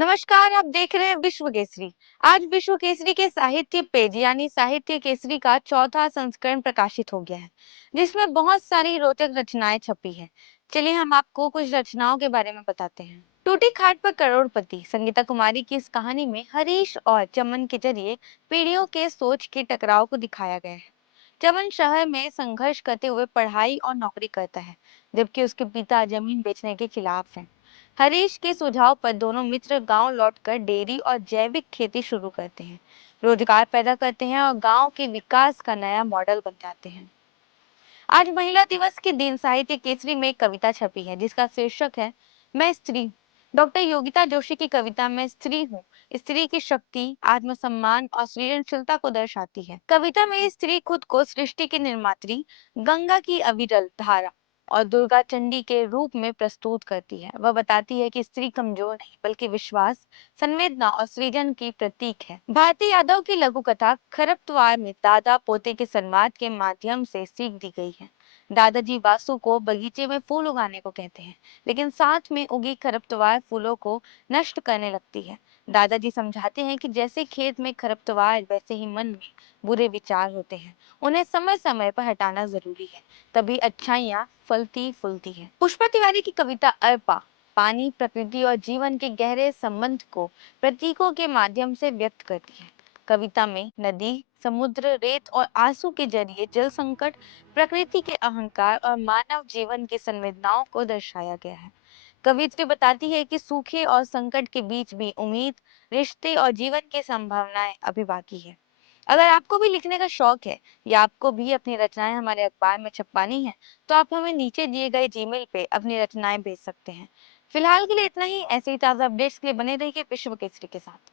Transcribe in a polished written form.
नमस्कार, आप देख रहे हैं विश्व केसरी। आज विश्व केसरी के साहित्य पेज यानी साहित्य केसरी का चौथा संस्करण प्रकाशित हो गया है, जिसमें बहुत सारी रोचक रचनाएं छपी है। चलिए हम आपको कुछ रचनाओं के बारे में बताते हैं। टूटी खाट पर करोड़पति संगीता कुमारी की इस कहानी में हरीश और चमन के जरिए पीढ़ियों के सोच के टकराव को दिखाया गया है। चमन शहर में संघर्ष करते हुए पढ़ाई और नौकरी करता है, जबकि उसके पिता जमीन बेचने के खिलाफ हैं। हरीश के सुझाव पर दोनों मित्र गांव लौटकर डेयरी और जैविक खेती शुरू करते हैं, रोजगार पैदा करते हैं और गांव के विकास का नया मॉडल बन जाते हैं। आज महिला दिवस के दिन साहित्य केसरी में एक कविता छपी है जिसका शीर्षक है मैं स्त्री हूँ। डॉक्टर योगिता जोशी की कविता मैं स्त्री हूँ स्त्री की शक्ति, आत्मसम्मान और सृजनशीलता को दर्शाती है। कविता में स्त्री खुद को सृष्टि की निर्मात्री, गंगा की अविरल धारा और दुर्गा चंडी के रूप में प्रस्तुत करती है। वह बताती है कि स्त्री कमजोर नहीं बल्कि विश्वास, संवेदना और सृजन की प्रतीक है। भारती यादव की लघु कथा खरपतवार में दादा पोते के संवाद के माध्यम से सीख दी गई है। दादाजी वासु को बगीचे में फूल उगाने को कहते हैं, लेकिन साथ में उगी खरपतवार फूलों को नष्ट करने लगती है। दादाजी समझाते हैं कि जैसे खेत में खरपतवार वैसे ही मन में बुरे विचार होते हैं, उन्हें समय समय पर हटाना जरूरी है, तभी अच्छाइयाँ फलती फूलती है। पुष्पा तिवारी की कविता अर्पा पानी, प्रकृति और जीवन के गहरे संबंध को प्रतीकों के माध्यम से व्यक्त करती है। कविता में नदी, समुद्र, रेत और आंसू के जरिए जल संकट, प्रकृति के अहंकार और मानव जीवन की संवेदनाओं को दर्शाया गया है। कवित्री बताती है कि सूखे और संकट के बीच भी उम्मीद, रिश्ते और जीवन की संभावनाएं अभी बाकी है। अगर आपको भी लिखने का शौक है या आपको भी अपनी रचनाएं हमारे अखबार में छपवानी है, तो आप हमें नीचे दिए गए जीमेल पे अपनी रचनाएं भेज सकते हैं। फिलहाल के लिए इतना ही। ऐसे ही ताज़ा अपडेट्स के लिए बने रहिए विश्व केसरी के साथ।